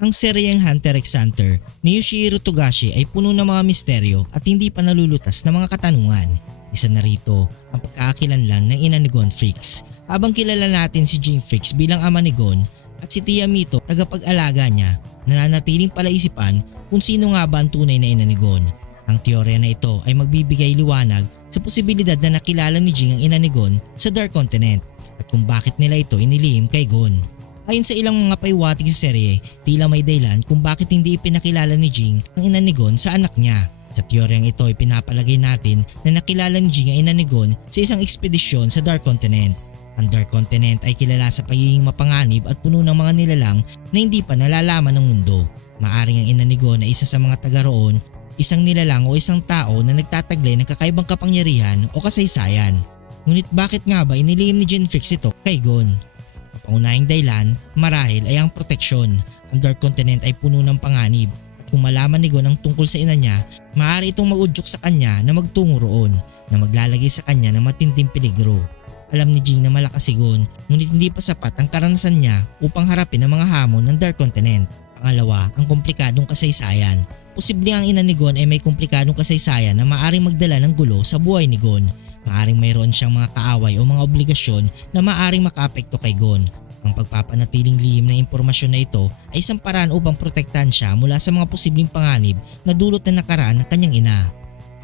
Ang seryeng Hunter x Hunter ni Yoshihiro Togashi ay puno ng mga misteryo at hindi pa nalulutas na mga katanungan. Isa na rito ang pagkakakilanlan ng ina ni Gon Freaks. Habang kilala natin si Jing Freaks bilang ama ni Gon at si Tia Mito tagapag-alaga niya, nananatiling palaisipan kung sino nga ba ang tunay na ina ni Gon. Ang teorya na ito ay magbibigay liwanag sa posibilidad na nakilala ni Jing ang ina ni Gon sa Dark Continent at kung bakit nila ito inilihim kay Gon. Ayon sa ilang mga paiwatig sa serye, tila may dahilan kung bakit hindi ipinakilala ni Jing ang ina ni Gon sa anak niya. Sa teoryang ito ay pinapalagay natin na nakilala ni Jing ang ina ni Gon sa isang ekspedisyon sa Dark Continent. Ang Dark Continent ay kilala sa pagiging mapanganib at puno ng mga nilalang na hindi pa nalalaman ng mundo. Maaring ang ina ni Gon ay isa sa mga taga roon, isang nilalang o isang tao na nagtataglay ng kakaibang kapangyarihan o kasaysayan. Ngunit bakit nga ba inilihim ni Jing Freaks ito kay Gon? Ang pangunahing dahilan marahil ay ang proteksyon. Ang Dark Continent ay puno ng panganib at kung malaman ni Gon ang tungkol sa ina niya, maaari itong mag-udyok sa kanya na magtungo roon na maglalagay sa kanya ng matinding peligro. Alam ni Jing na malakas si Gon ngunit hindi pa sapat ang karanasan niya upang harapin ang mga hamon ng Dark Continent. Pangalawa, ang komplikadong kasaysayan. Posibleng ang ina ni Gon ay may komplikadong kasaysayan na maaaring magdala ng gulo sa buhay ni Gon. Maaring mayroon siyang mga kaaway o mga obligasyon na maaring makaapekto kay Gon. Ang pagpapanatiling lihim na impormasyon na ito ay isang paraan upang protektahan siya mula sa mga posibleng panganib na dulot na nakaraan ng kanyang ina.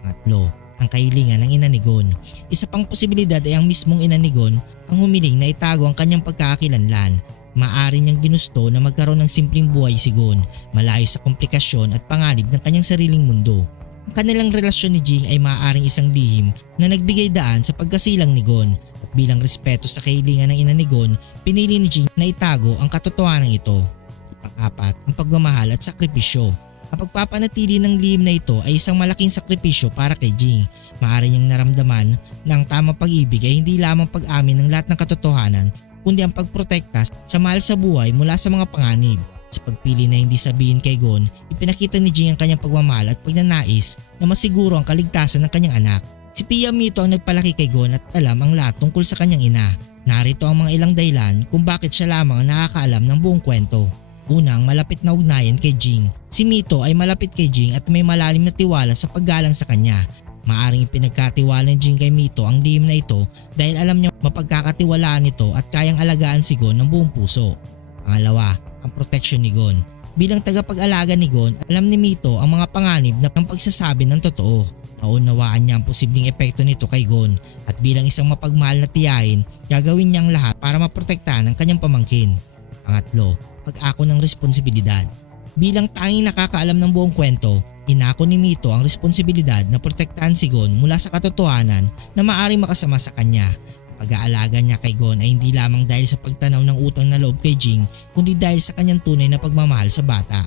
Pangatlo, ang kahilingan ng ina ni Gon. Isa pang posibilidad ay ang mismong ina ni Gon ang humiling na itago ang kanyang pagkakakilanlan. Maaari niyang ginusto na magkaroon ng simpleng buhay si Gon, malayo sa komplikasyon at panganib ng kanyang sariling mundo. Ang kanilang relasyon ni Jing ay maaaring isang lihim na nagbigay daan sa pagkasilang ni Gon at bilang respeto sa kahilingan ng ina ni Gon, pinili ni Jing na itago ang katotohanan ito. Pang-apat, ang pagmamahal at sakripisyo. Ang pagpapanatili ng lihim na ito ay isang malaking sakripisyo para kay Jing. Maaari niyang naramdaman na ang tamang pag-ibig ay hindi lamang pag-amin ng lahat ng katotohanan kundi ang pagprotekta sa mahal sa buhay mula sa mga panganib. Sa pagpili na hindi sabihin kay Gon, ipinakita ni Jing ang kanyang pagmamahal at pagnanais na masiguro ang kaligtasan ng kanyang anak. Si Tia Mito ang nagpalaki kay Gon at alam ang lahat tungkol sa kanyang ina. Narito ang mga ilang dahilan kung bakit siya lamang ang nakakaalam ng buong kwento. Unang, malapit na ugnayan kay Jing. Si Mito ay malapit kay Jing at may malalim na tiwala sa paggalang sa kanya. Maaring ipinagkatiwala ni Jing kay Mito ang lihim na ito dahil alam niya mapagkakatiwalaan nito at kayang alagaan si Gon ng buong puso. Pangalawa, ang proteksyon ni Gon. Bilang tagapag-alaga ni Gon, alam ni Mito ang mga panganib ng pagsasabi ng totoo. Naunawaan niya ang posibleng epekto nito kay Gon at bilang isang mapagmahal na tiyahin, gagawin niya ang lahat para maprotektahan ang kanyang pamangkin. Pangatlo, pag-ako ng responsibilidad. Bilang tanging nakakaalam ng buong kwento, inako ni Mito ang responsibilidad na protektahan si Gon mula sa katotohanan na maaaring makasama sa kanya. Pag-aalaga niya kay Gon ay hindi lamang dahil sa pagtanaw ng utang na loob kay Jing kundi dahil sa kanyang tunay na pagmamahal sa bata.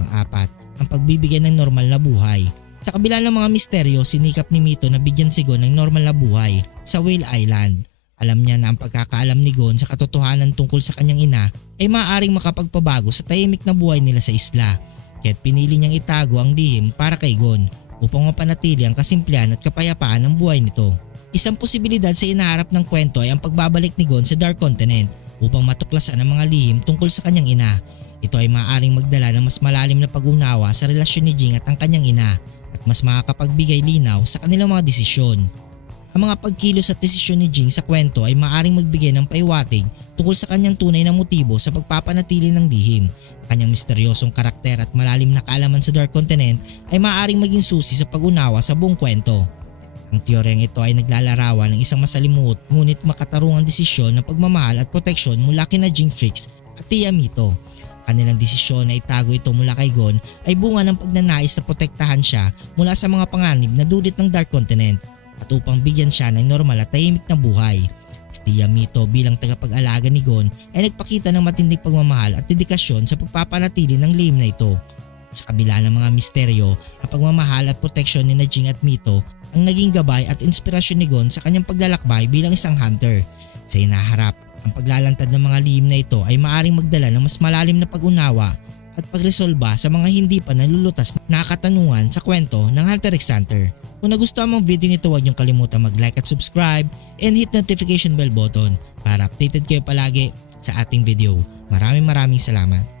Pang-apat, ang pagbibigyan ng normal na buhay. Sa kabila ng mga misteryo, sinikap ni Mito na bigyan si Gon ng normal na buhay sa Whale Island. Alam niya na ang pagkakaalam ni Gon sa katotohanan tungkol sa kanyang ina ay maaaring makapagpabago sa tahimik na buhay nila sa isla. Kaya't pinili niyang itago ang lihim para kay Gon upang mapanatili ang kasimplihan at kapayapaan ng buhay nito. Isang posibilidad sa inaharap ng kwento ay ang pagbabalik ni Gon sa Dark Continent upang matuklasan ang mga lihim tungkol sa kanyang ina. Ito ay maaaring magdala ng mas malalim na pag-unawa sa relasyon ni Jing at ang kanyang ina at mas makakapagbigay linaw sa kanilang mga desisyon. Ang mga pagkilos at desisyon ni Jing sa kwento ay maaaring magbigay ng paiwatig tungkol sa kanyang tunay na motibo sa pagpapanatili ng lihim. Kanyang misteryosong karakter at malalim na kaalaman sa Dark Continent ay maaaring maging susi sa pag-unawa sa buong kwento. Ang teoryang ito ay naglalarawan ng isang masalimuot ngunit makatarungang desisyon ng pagmamahal at proteksyon mula kina Jing Freaks at Tia Mito. Kanilang desisyon na itago ito mula kay Gon ay bunga ng pagnanais na protektahan siya mula sa mga panganib na dulot ng Dark Continent at upang bigyan siya ng normal at tahimik na buhay. Si Tia Mito bilang tagapag-alaga ni Gon ay nagpakita ng matinding pagmamahal at dedikasyon sa pagpapanatili ng lihim na ito. Sa kabila ng mga misteryo, ang pagmamahal at proteksyon ni Jing at Mito ang naging gabay at inspirasyon ni Gon sa kanyang paglalakbay bilang isang hunter. Sa hinaharap, ang paglalantad ng mga lihim na ito ay maaaring magdala ng mas malalim na pag-unawa at pagresolba sa mga hindi pa nalulutas na katanungan sa kwento ng Hunter x Hunter. Kung nagustuhan mong video ito, huwag niyong kalimutan mag-like at subscribe and hit notification bell button para updated kayo palagi sa ating video. Maraming salamat.